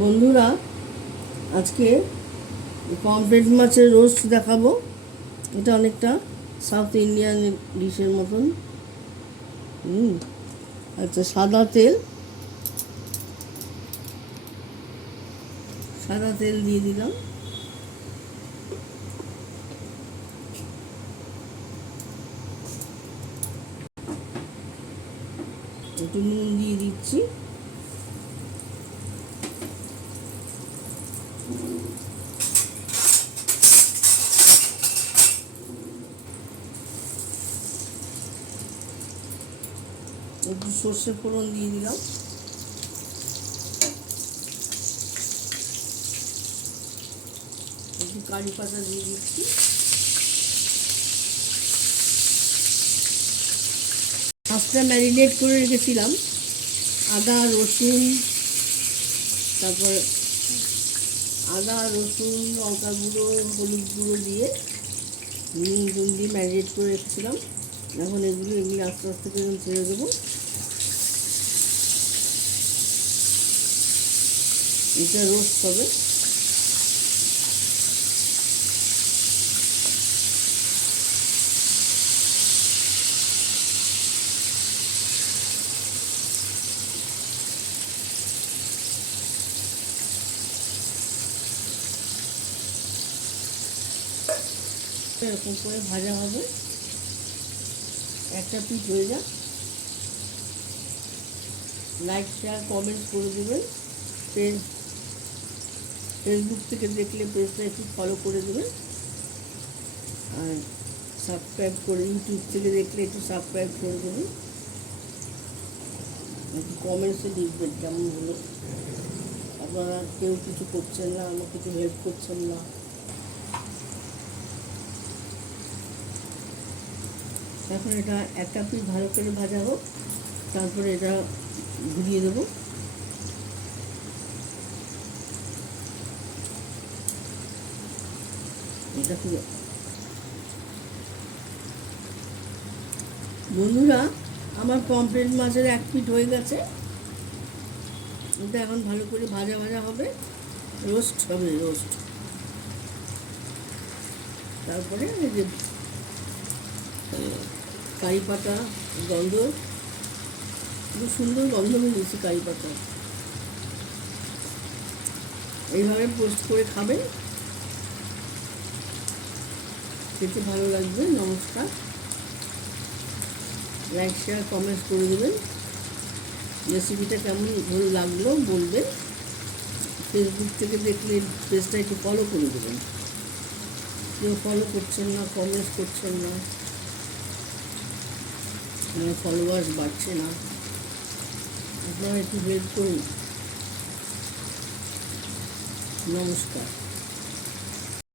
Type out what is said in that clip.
বন্ধুরা, আজকে পমফ্রেট মাছের রোস্ট দেখাবো। এটা অনেকটা সাউথ ইন্ডিয়ান ডিশের মতন। আচ্ছা, সাদা তেল দিয়ে দিলাম। একটু নুন দিয়ে দিচ্ছি। একটু সর্ষে ফোড়ন দিয়ে দিলাম। একটু কারি পাতা দিয়ে দিচ্ছি। মাছটা ম্যারিনেট করে রেখেছিলাম আদা রসুন, তারপর লঙ্কা গুঁড়ো, হলুদ গুঁড়ো দিয়ে নুন দিয়ে ম্যারিনেট করে রেখেছিলাম। এখন এগুলো আস্তে আস্তে করে ছেড়ে দেবো। এটা রোস্ট হবে। এরকম করে ভাজা হবে, একটা পিস হয়ে যাক। লাইক শেয়ার কমেন্টস করে দেবেন। ফেসবুক থেকে দেখলে পেজটা একটু ফলো করে দেবেন, আর সাবস্ক্রাইব করে, ইউটিউব থেকে দেখলে একটু সাবস্ক্রাইব করে দেবেন। একটু কমেন্টসে লিখবেন কেমন হলো। আপনারা কেউ কিছু করছেন না, আমার কিছু হেল্প করছেন না। এখন এটা একটা পিস ভালো করে ভাজা হোক, তারপরে এটা ঘুরিয়ে দেবো। এটা পুরো বন্ধুরা, আমার পমফ্রেট মাছের এক পিঠ হয়ে গেছে। এটা এখন ভালো করে ভাজা ভাজা হবে, রোস্ট হবে, রোস্ট। তারপরে এই যে কারি পাতা গন্ধ, খুব সুন্দর গন্ধ বেরিয়েছে কারি পাতা। এইভাবে পোস্ট করে খাবেন, খেতে ভালো লাগবে। নমস্কার, লাইক শেয়ার কমেন্টস করে দেবেন। রেসিপিটা কেমন ভালো লাগলো বলবেন। ফেসবুক থেকে দেখলে পেজটা একটু ফলো করে দেবেন। কেউ ফলো করছেন না, কমেন্টস করছেন না, আমার ফলোয়ার্স বাড়ছে না। আপনারা একটু হেল্প করুন। নমস্কার।